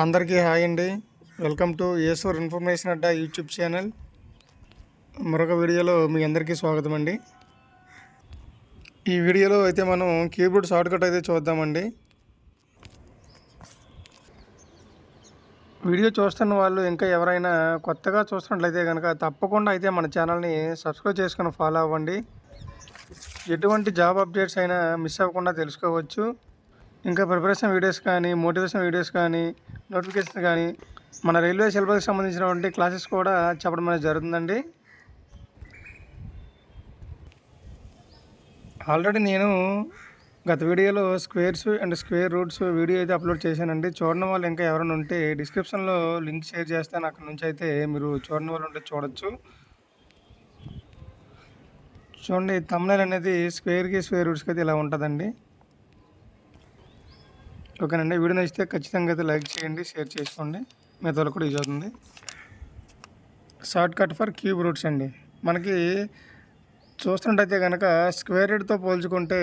అందరికీ హాయ్ అండి. Welcome to Eshwar information Adda YouTube channel. మరొక వీడియోలో మీ అందరికీ స్వాగతం అండి. ఈ వీడియోలో అయితే మనం కీబోర్డ్ షార్ట్కట్ అయితే చూద్దామండి. వీడియో చూస్తున్న వాళ్ళు ఇంకా ఎవరైనా కొత్తగా చూస్తున్నట్లయితే కనుక తప్పకుండా అయితే మన ఛానల్ని సబ్స్క్రైబ్ చేసుకుని ఫాలో అవ్వండి. ఎటువంటి జాబ్ అప్డేట్స్ అయినా మిస్ అవ్వకుండా తెలుసుకోవచ్చు. ఇంకా ప్రిపరేషన్ వీడియోస్ కానీ మోటివేషన్ వీడియోస్ కానీ నోటిఫికేషన్ కానీ మన రైల్వే సిలబస్కి సంబంధించినటువంటి క్లాసెస్ కూడా చెప్పడం అనేది జరుగుతుందండి. ఆల్రెడీ నేను గత వీడియోలో squares and square roots video అయితే అప్లోడ్ చేశానండి. చూడడం వాళ్ళు ఇంకా ఎవరైనా ఉంటే డిస్క్రిప్షన్లో లింక్ షేర్ చేస్తాను. అక్కడ నుంచి అయితే మీరు చూడని వాళ్ళు ఉంటే చూడొచ్చు. చూడండి తమిళ అనేది స్క్వేర్కి స్క్వేర్ రూట్స్కి అయితే ఇలా ఉంటుందండి. ఓకేనండి. వీడియో నచ్చితే ఖచ్చితంగా అయితే లైక్ చేయండి షేర్ చేసుకోండి. మిగతా వాళ్ళకి కూడా యూజ్ అవుతుంది. Short cut for cube roots అండి. మనకి చూస్తున్నట్టయితే కనుక స్క్వేర్ రూట్తో పోల్చుకుంటే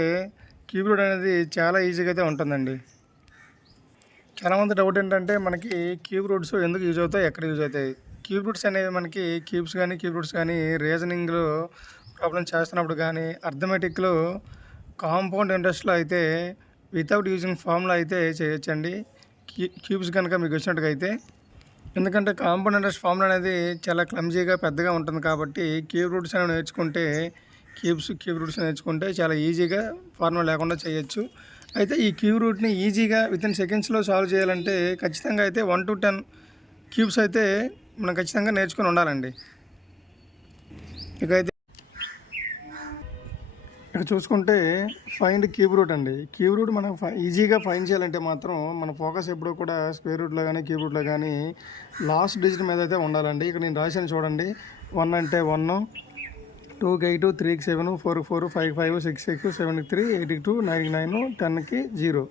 క్యూబ్ రూట్ అనేది చాలా ఈజీగా అయితే ఉంటుందండి. చాలామంది డౌట్ ఏంటంటే మనకి క్యూబ్ రూట్స్ ఎందుకు యూజ్ అవుతాయి ఎక్కడ యూజ్ అవుతాయి? క్యూబ్ రూట్స్ అనేవి మనకి క్యూబ్స్ కానీ క్యూబ్ రూట్స్ కానీ రీజనింగ్లో ప్రాబ్లం చేస్తున్నప్పుడు కానీ అర్థమెటిక్లో కాంపౌండ్ ఇంట్రెస్ట్లో అయితే వితౌట్ యూజింగ్ ఫార్ములా అయితే చేయొచ్చండి. క్యూబ్స్ కనుక మీకు వచ్చినట్టుగా అయితే ఎందుకంటే కాంపౌండ్ ఇంట్రెస్ట్ ఫార్ములా అనేది చాలా క్లమ్జీగా పెద్దగా ఉంటుంది కాబట్టి క్యూబ్ రూట్స్ అనేవి నేర్చుకుంటే క్యూబ్స్ క్యూబ్ రూట్స్ నేర్చుకుంటే చాలా ఈజీగా ఫార్ములా లేకుండా చేయొచ్చు. అయితే ఈ క్యూబ్ రూట్ని ఈజీగా విత్ ఇన్ సెకండ్స్లో సాల్వ్ చేయాలంటే ఖచ్చితంగా అయితే వన్ టు టెన్ క్యూబ్స్ అయితే మనం ఖచ్చితంగా నేర్చుకొని ఉండాలండి. ఇకైతే ఇక్కడ చూసుకుంటే ఫైండ్ క్యూబ్ రూట్ అండి. క్యూబ్ రూట్ మనం ఫై- ఈజీగా ఫైండ్ చేయాలంటే మాత్రం మన ఫోకస్ ఎప్పుడూ కూడా స్క్వేర్ రూట్లో కానీ క్యూబ్ రూట్లో కానీ లాస్ట్ డిజిట్ మీద అయితే ఉండాలండి. ఇక్కడ నేను రాశాను చూడండి. వన్ అంటే వన్ టూకి ఎయిట్ త్రీకి seven four four five five six six సెవెన్కి త్రీ ఎయిట్కి టూ నైన్కి నైన్ టెన్కి జీరో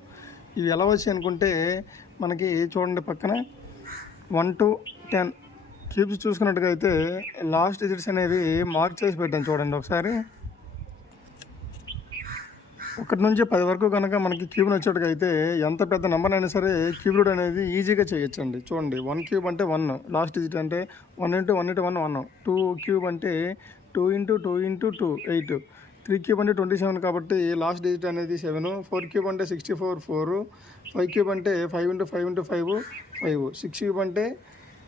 ఇవి ఎలా వచ్చాయి అనుకుంటే మనకి చూడండి పక్కన వన్ టు టెన్ క్యూబ్స్ చూసుకున్నట్టుగా అయితే లాస్ట్ డిజిట్స్ అనేవి మార్క్ చేసి పెట్టాను చూడండి ఒకసారి. ఒకటి నుంచి పది వరకు కనుక మనకి క్యూబ్ వచ్చేటకైతే ఎంత పెద్ద నెంబర్ అయినా సరే క్యూబ్ అనేది ఈజీగా చేయొచ్చండి. చూడండి వన్ క్యూబ్ అంటే వన్ లాస్ట్ డిజిట్ అంటే one into one into one one two cube అంటే two into two into two eight three cube అంటే ట్వంటీ సెవెన్ కాబట్టి లాస్ట్ డిజిట్ అనేది సెవెన్ ఫోర్ క్యూబ్ అంటే sixty four four five cube అంటే five into five into five five six cube అంటే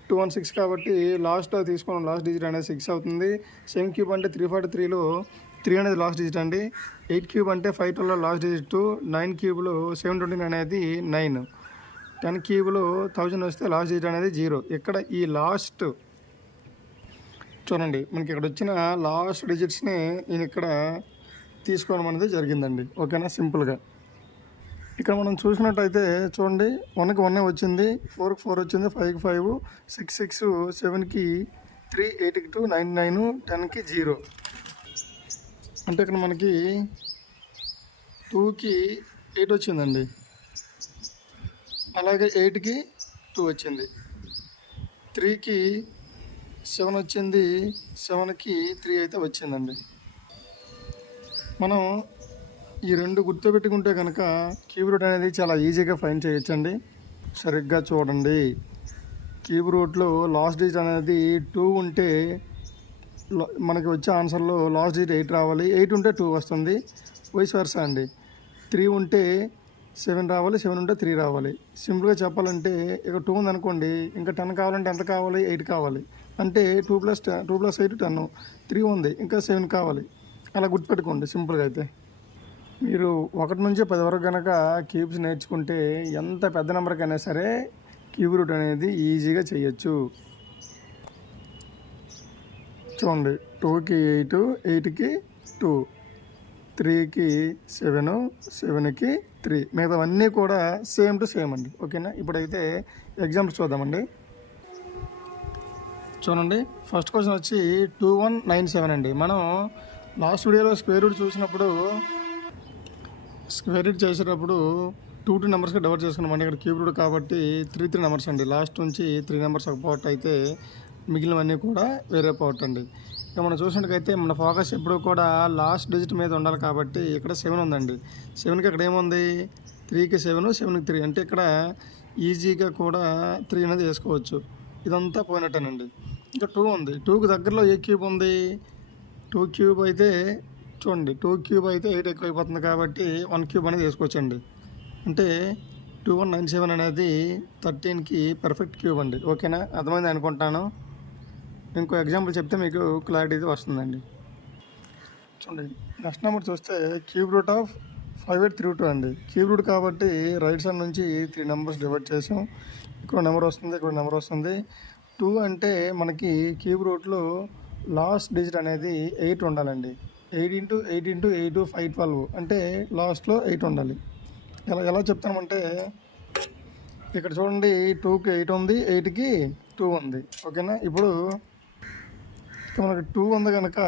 two one six కాబట్టి last తీసుకున్నాం last digit అనేది six అవుతుంది. సెవెన్ క్యూబ్ అంటే త్రీ ఫార్టీ త్రీలో త్రీ అనేది లాస్ట్ డిజిట్ అండి. ఎయిట్ క్యూబ్ అంటే ఫైవ్ ట్వెల్వ్లో లాస్ట్ డిజిట్. నైన్ క్యూబ్లో సెవెన్ ట్వంటీ నైన్ అనేది నైన్. టెన్ క్యూబ్లో థౌజండ్ వస్తే లాస్ట్ డిజిట్ అనేది జీరో. ఇక్కడ ఈ లాస్ట్ చూడండి మనకి ఇక్కడ వచ్చిన లాస్ట్ డిజిట్స్ని నేను ఇక్కడ తీసుకోవడం అనేది జరిగిందండి. ఓకేనా? సింపుల్గా. ఇక్కడ మనం చూసినట్టయితే చూడండి వన్కి వన్ వచ్చింది ఫోర్కి ఫోర్ వచ్చింది ఫైవ్కి ఫైవ్ సిక్స్ సిక్స్ సెవెన్కి త్రీ ఎయిట్కి టూ నైన్ నైన్ టెన్కి జీరో. అంటే ఇక్కడ మనకి టూకి ఎయిట్ వచ్చిందండి. అలాగే ఎయిట్కి టూ వచ్చింది. త్రీకి సెవెన్ వచ్చింది. సెవెన్కి త్రీ అయితే వచ్చిందండి. మనం ఈ రెండు గుర్తుపెట్టుకుంటే కనుక కీబోర్డ్ అనేది చాలా ఈజీగా ఫైన్ చేయొచ్చండి. సరిగ్గా చూడండి. కీబోర్డ్లో లాస్ట్ డిజిట్ అనేది టూ ఉంటే మనకి వచ్చే ఆన్సర్లో లాస్ట్ డిజిట్ ఎయిట్ రావాలి. ఎయిట్ ఉంటే టూ వస్తుంది. వైస్ వర్సా అండి. త్రీ ఉంటే సెవెన్ రావాలి. సెవెన్ ఉంటే త్రీ రావాలి. సింపుల్గా చెప్పాలంటే ఇక టూ ఉందనుకోండి ఇంకా టెన్ కావాలంటే ఎంత కావాలి? ఎయిట్ కావాలి. అంటే two plus two plus eight ten three ఉంది. ఇంకా సెవెన్ కావాలి. అలా గుర్తుపెట్టుకోండి సింపుల్గా అయితే. మీరు ఒకటి నుంచి పది వరకు కనుక క్యూబ్స్ నేర్చుకుంటే ఎంత పెద్ద నెంబర్కైనా సరే క్యూబ్ రూట్ అనేది ఈజీగా చేయొచ్చు. చూడండి. టూకి ఎయిట్ ఎయిట్కి టూ త్రీకి సెవెను సెవెన్కి త్రీ. మిగతావన్నీ కూడా సేమ్ టు సేమ్ అండి. ఓకేనా? ఇప్పుడైతే ఎగ్జాంపుల్స్ చూద్దామండి. చూడండి. ఫస్ట్ క్వశ్చన్ వచ్చి టూ వన్ నైన్ సెవెన్ అండి. మనం లాస్ట్ వీడియోలో స్క్వేర్ రూట్ చూసినప్పుడు స్క్వేర్ రూట్ చేసేటప్పుడు టూ టూ నెంబర్స్గా డివైడ్ చేసుకున్నామండి. ఇక్కడ క్యూబ్ రూట్ కాబట్టి త్రీ త్రీ నెంబర్స్ అండి. లాస్ట్ నుంచి త్రీ నెంబర్స్ ఒక పార్ట్ అయితే మిగిలినవన్నీ కూడా వేరే పార్ట్ అండి. ఇక మనం చూసినట్టుకైతే మన ఫోకస్ ఎప్పుడు కూడా లాస్ట్ డిజిట్ మీద ఉండాలి కాబట్టి ఇక్కడ సెవెన్ ఉందండి. సెవెన్కి ఇక్కడ ఏముంది? త్రీకి సెవెన్ సెవెన్కి త్రీ. అంటే ఇక్కడ ఈజీగా కూడా త్రీ అనేది వేసుకోవచ్చు. ఇదంతా పోయినట్టేనండి. ఇంకా టూ ఉంది. టూకి దగ్గరలో ఏ క్యూబ్ ఉంది? టూ క్యూబ్ అయితే చూడండి. టూ క్యూబ్ అయితే ఎయిట్ ఎక్కువైపోతుంది కాబట్టి వన్ క్యూబ్ అనేది వేసుకోవచ్చండి. అంటే టూ వన్ నైన్ సెవెన్ అనేది థర్టీన్కి పర్ఫెక్ట్ క్యూబ్ అండి. ఓకేనా? అర్థమైంది అనుకుంటాను. ఇంకో ఎగ్జాంపుల్ చెప్తే మీకు క్లారిటీ వస్తుందండి. చూడండి నెక్స్ట్ నెంబర్ చూస్తే cube root of five eight three two అండి. క్యూబ్ రూట్ కాబట్టి రైట్ సైడ్ నుంచి త్రీ నెంబర్స్ డివైడ్ చేసాం. ఇక్కడ నెంబర్ వస్తుంది ఇక్కడ నెంబర్ వస్తుంది. టూ అంటే మనకి క్యూబ్ రూట్లో లాస్ట్ డిజిట్ అనేది ఎయిట్ ఉండాలండి. Eight into eight into eight five twelve అంటే లాస్ట్లో ఎయిట్ ఉండాలి. ఎలా ఎలా చెప్తామంటే ఇక్కడ చూడండి టూకి ఎయిట్ ఉంది ఎయిట్కి టూ ఉంది. ఓకేనా? ఇప్పుడు మనకి టూ ఉంది కనుక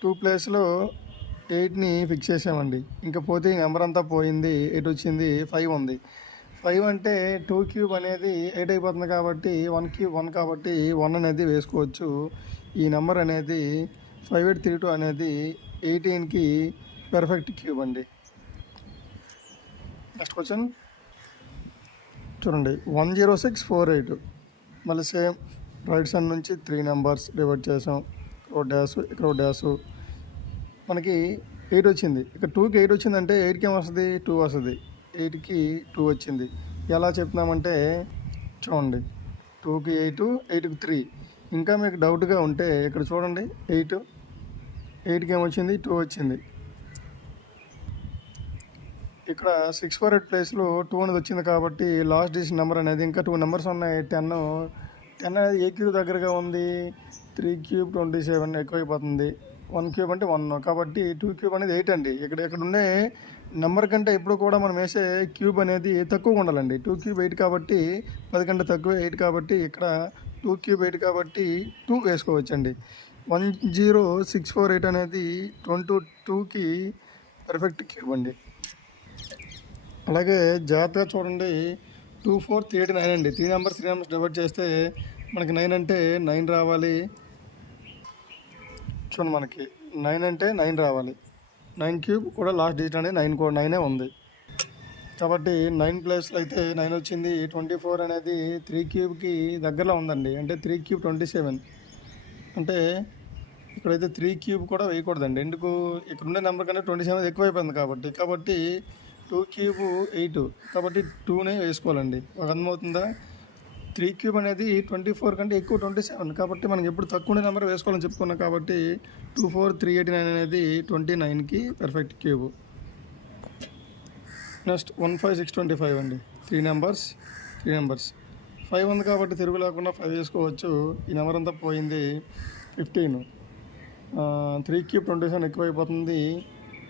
టూ ప్లేస్లో ఎయిట్ని ఫిక్స్ చేసామండి. ఇంకా పోతే ఈ నెంబర్ అంతా పోయింది ఎయిట్ వచ్చింది ఫైవ్ ఉంది. ఫైవ్ అంటే టూ క్యూబ్ అనేది ఎయిట్ అయిపోతుంది కాబట్టి వన్ క్యూబ్ వన్ కాబట్టి వన్ అనేది వేసుకోవచ్చు. ఈ నెంబర్ అనేది ఫైవ్ ఎయిట్ త్రీ టూ అనేది ఎయిటీన్కి పెర్ఫెక్ట్ క్యూబ్ అండి. నెక్స్ట్ క్వశ్చన్ చూడండి one zero six four eight. మళ్ళీ సేమ్ రైట్ సైడ్ నుంచి త్రీ నెంబర్స్ డివైడ్ చేసాం. ఇక్కడ డ్యాష్ ఇక్కడ డ్యాష్ మనకి ఎయిట్ వచ్చింది. ఇక్కడ టూకి ఎయిట్ వచ్చిందంటే ఎయిట్కి ఏం వస్తుంది? టూ వస్తుంది. ఎయిట్కి టూ వచ్చింది. ఎలా చెప్తున్నామంటే చూడండి. టూకి ఎయిట్ ఎయిట్కి త్రీ ఇంకా మీకు డౌట్గా ఉంటే ఇక్కడ చూడండి. ఎయిట్ ఎయిట్కి ఏమొచ్చింది టూ వచ్చింది? ఇక్కడ సిక్స్ ఫోర్ ఎయిట్ ప్లేస్లో టూ అనేది వచ్చింది కాబట్టి లాస్ట్ డిజిట్ నెంబర్ అనేది ఇంకా టూ నెంబర్స్ ఉన్నాయి. టెన్ టెన్ అనేది ఏ క్యూబ్ దగ్గరగా ఉంది? త్రీ క్యూబ్ ట్వంటీ సెవెన్ ఎక్కువైపోతుంది. వన్ క్యూబ్ అంటే వన్. కాబట్టి టూ క్యూబ్ అనేది ఎయిట్ అండి. ఇక్కడ ఇక్కడ ఉండే నెంబర్ కంటే ఎప్పుడు కూడా మనం వేసే క్యూబ్ అనేది తక్కువగా ఉండాలండి. టూ క్యూబ్ ఎయిట్ కాబట్టి పది కంటే తక్కువ ఎయిట్ కాబట్టి ఇక్కడ టూ క్యూబ్ ఎయిట్ కాబట్టి టూ వేసుకోవచ్చండి. One zero six four eight అనేది ట్వంటీ టూకి పర్ఫెక్ట్ క్యూబ్ అండి. అలాగే జాగ్రత్తగా చూడండి. Two four three eight nine అండి. Three numbers three numbers divide చేస్తే మనకి నైన్ అంటే నైన్ రావాలి. చూడండి మనకి నైన్ అంటే నైన్ రావాలి. నైన్ క్యూబ్ కూడా లాస్ట్ డిజిట్ అనేది నైన్ కూడా నైనే ఉంది. కాబట్టి నైన్ ప్లేస్లో అయితే నైన్ వచ్చింది. ట్వంటీ ఫోర్ అనేది త్రీ క్యూబ్కి దగ్గరలో ఉందండి. అంటే త్రీ క్యూబ్ ట్వంటీ సెవెన్. అంటే ఇక్కడైతే త్రీ క్యూబ్ కూడా వేయకూడదండి. ఎందుకు? ఇక్కడ ఉండే నెంబర్ కంటే ట్వంటీ సెవెన్ ఎక్కువైపోయింది కాబట్టి. కాబట్టి టూ క్యూబ్ ఎయిట్. కాబట్టి టూనే వేసుకోవాలండి. ఒక అర్థమవుతుందా త్రీ క్యూబ్ అనేది ట్వంటీ ఫోర్ కంటే ఎక్కువ ట్వంటీ సెవెన్. కాబట్టి మనకి ఎప్పుడు తక్కువ నెంబర్ వేసుకోవాలని చెప్పుకున్నాం కాబట్టి two four three eighty nine అనేది ట్వంటీ నైన్కి perfect cube next one five six twenty five అండి. Three numbers three numbers five ఉంది కాబట్టి తిరుగు లేకుండా ఫైవ్ వేసుకోవచ్చు. ఈ నెంబర్ అంతా పోయింది fifteen three cube twenty seven ఎక్కువ అయిపోతుంది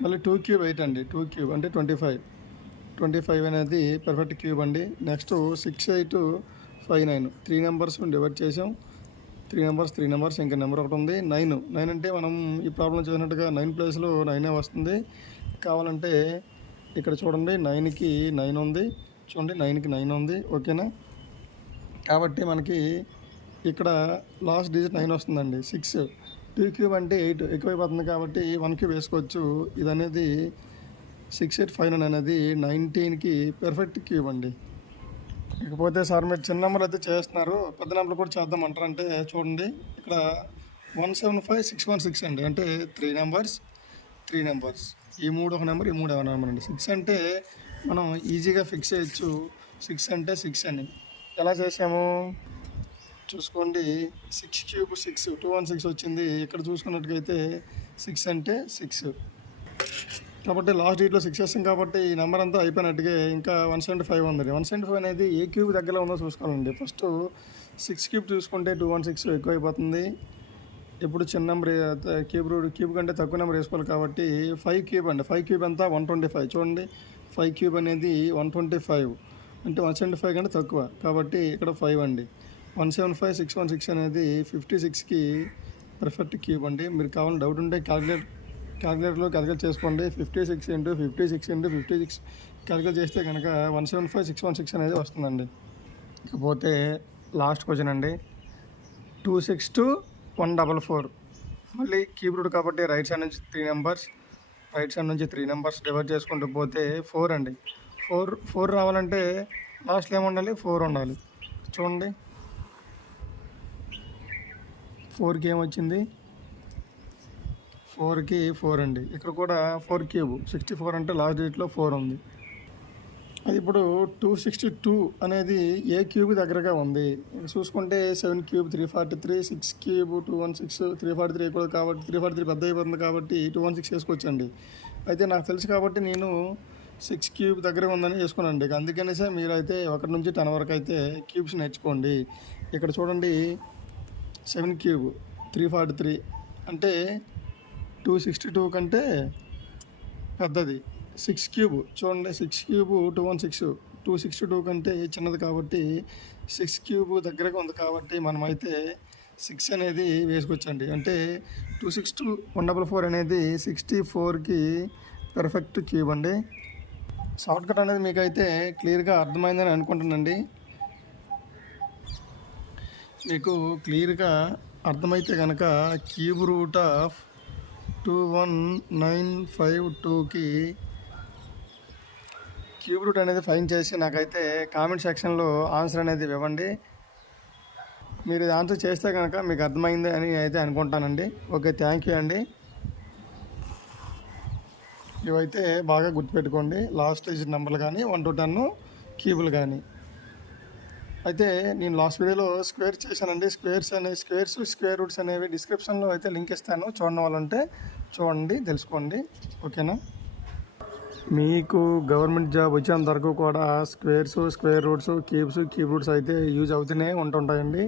మళ్ళీ టూ క్యూబ్ ఎయిట్ అండి టూ క్యూబ్ అంటే ట్వంటీ ఫైవ్ ట్వంటీ ఫైవ్ అనేది పర్ఫెక్ట్ క్యూబ్ అండి. Next six eight five nine three numbers divide చేసాం త్రీ నెంబర్స్ త్రీ నెంబర్స్ ఇంకా నెంబర్ ఒకటి ఉంది. నైన్ నైన్ అంటే మనం ఈ ప్రాబ్లం చూసినట్టుగా నైన్ ప్లేస్లో నైనే వస్తుంది. కావాలంటే ఇక్కడ చూడండి నైన్కి నైన్ ఉంది. చూడండి నైన్కి నైన్ ఉంది. ఓకేనా కాబట్టి మనకి ఇక్కడ లాస్ట్ డిజిట్ నైన్ వస్తుందండి. సిక్స్ టూ క్యూబ్ అంటే ఎయిట్ ఎక్కువైపోతుంది కాబట్టి వన్ క్యూబ్ వేసుకోవచ్చు. ఇది అనేది సిక్స్ ఎయిట్ ఫైవ్ నైన్ అనేది నైన్టీన్కి పెర్ఫెక్ట్ క్యూబ్ అండి. ఇకపోతే సార్ మీరు చిన్న నెంబర్ అయితే చేస్తున్నారు. పెద్ద నెంబర్ కూడా చేద్దాం అంటారంటే చూడండి. ఇక్కడ one seven five six one six అండి. అంటే త్రీ నెంబర్స్ త్రీ నెంబర్స్. ఈ మూడు ఒక నెంబర్ ఈ మూడు ఒక నెంబర్ అండి. సిక్స్ అంటే మనం ఈజీగా ఫిక్స్ చేయొచ్చు. సిక్స్ అంటే సిక్స్ అని. ఎలా చేసాము? చూసుకోండి. Six cube six two one six వచ్చింది. ఇక్కడ చూసుకున్నట్టుగైతే సిక్స్ అంటే సిక్స్. కాబట్టి లాస్ట్ డేట్లో సిక్స్ చేస్తాం కాబట్టి ఈ నెంబర్ అంతా అయిపోయినట్టుగా ఇంకా వన్ సెవెంటీ ఫైవ్ ఉంది. వన్ సెవెంటీ ఫైవ్ అనేది ఏ క్యూబ్ దగ్గరలో ఉందో చూసుకోవాలండి. ఫస్ట్ సిక్స్ క్యూబ్ చూసుకుంటే టూ వన్ సిక్స్ ఎక్కువైపోతుంది. ఇప్పుడు చిన్న నెంబర్ క్యూబ్ క్యూబ్ కంటే తక్కువ నెంబర్ వేసుకోవాలి కాబట్టి ఫైవ్ క్యూబ్ అండి. ఫైవ్ క్యూబ్ అంతా వన్ ట్వంటీ ఫైవ్. చూడండి. ఫైవ్ క్యూబ్ అనేది వన్ ట్వంటీ ఫైవ్. అంటే వన్ సెవెంటీ ఫైవ్ కంటే తక్కువ. కాబట్టి ఇక్కడ ఫైవ్ అండి. One seven five six one six అనేది ఫిఫ్టీ సిక్స్కి పర్ఫెక్ట్ క్యూబ్ అండి. మీరు కావాలని డౌట్ ఉంటే క్యాలిక్యులేట్ క్యాలిక్యులేటర్లో క్యాలిక్యులేట్ చేసుకోండి. Fifty six into fifty six into fifty six calculate చేస్తే కనుక one seven five six one six అనేది వస్తుందండి. ఇకపోతే లాస్ట్ క్వశ్చన్ అండి. Two six two one double four మళ్ళీ కీబోర్డ్ కాబట్టి రైట్ సైడ్ నుంచి త్రీ నెంబర్స్ రైట్ సైడ్ నుంచి త్రీ నెంబర్స్ డివైడ్ చేసుకుంటూ పోతే ఫోర్ అండి. ఫోర్ ఫోర్ రావాలంటే లాస్ట్లో ఏముండాలి? ఫోర్ ఉండాలి. చూడండి. ఫోర్కి ఏమొచ్చింది ఫోర్కి ఫోర్ అండి. ఇక్కడ కూడా ఫోర్ క్యూబ్ సిక్స్టీ ఫోర్ అంటే లాస్ట్ డేట్లో ఫోర్ ఉంది. అది ఇప్పుడు టూ సిక్స్టీ టూ అనేది ఏ క్యూబ్ దగ్గరగా ఉంది? ఇక్కడ చూసుకుంటే seven cube three forty three six cube two one six three forty three కూడా కాబట్టి త్రీ ఫార్టీ త్రీ పెద్ద అయిపోతుంది కాబట్టి టూ వన్ సిక్స్ వేసుకోవచ్చండి. అయితే నాకు తెలుసు కాబట్టి నేను సిక్స్ క్యూబ్ దగ్గర ఉందని వేసుకున్నాండి అందుకనేసే మీరైతే ఒకటి నుంచి టెన్ వరకు అయితే క్యూబ్స్ నేర్చుకోండి. ఇక్కడ చూడండి seven cube three forty three అంటే టూ సిక్స్టీ టూ కంటే పెద్దది. సిక్స్ క్యూబ్ చూడండి six cube two one six two sixty two కంటే చిన్నది కాబట్టి సిక్స్ క్యూబ్ దగ్గరగా ఉంది కాబట్టి మనమైతే సిక్స్ అనేది వేసుకొచ్చండి. అంటే two six two one double four అనేది సిక్స్టీ ఫోర్కి పెర్ఫెక్ట్ క్యూబ్ అండి. షార్ట్కట్ అనేది మీకైతే క్లియర్గా అర్థమైందని అనుకుంటానండి మీకు క్లియర్గా అర్థమైతే కనుక cube root of two one nine five టూకి క్యూబ్ రూట్ అనేది ఫైన్ చేసి నాకైతే కామెంట్ సెక్షన్లో ఆన్సర్ అనేది ఇవ్వండి. మీరు ఇది ఆన్సర్ చేస్తే కనుక మీకు అర్థమైంది అని అయితే అనుకుంటానండి. ఓకే థ్యాంక్ యూ అండి. ఇవైతే బాగా గుర్తుపెట్టుకోండి. లాస్ట్ డిజిట్ నెంబర్లు కానీ వన్ టు టెన్ క్యూబులు కానీ. అయితే నేను లాస్ట్ వీడియోలో స్క్వేర్ చేశానండి. స్క్వేర్స్ అనే స్క్వేర్స్ స్క్వేర్ రూట్స్ అనేవి డిస్క్రిప్షన్లో అయితే లింక్ ఇస్తాను. చూడడం వాళ్ళంటే చూడండి తెలుసుకోండి. ఓకేనా? మీకు గవర్నమెంట్ జాబ్ వచ్చేంత వరకు కూడా squares square roots cubes cube roots అయితే యూజ్ అవుతూనే ఉంటుంటాయండి.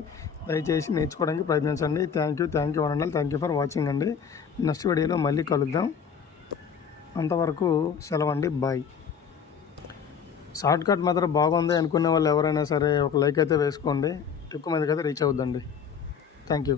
దయచేసి నేర్చుకోవడానికి ప్రయత్నించండి. థ్యాంక్ యూ థ్యాంక్ యూ అనండి థ్యాంక్ యూ ఫర్ వాచింగ్ అండి. నెక్స్ట్ వీడియోలో మళ్ళీ కలుద్దాం. అంతవరకు సెలవు అండి. బాయ్. షార్ట్ కట్ మాత్రం బాగుంది అనుకునే వాళ్ళు ఎవరైనా సరే ఒక లైక్ అయితే వేసుకోండి. ఎక్కువ మందికి అయితే రీచ్ అవుద్దండి. Thank you.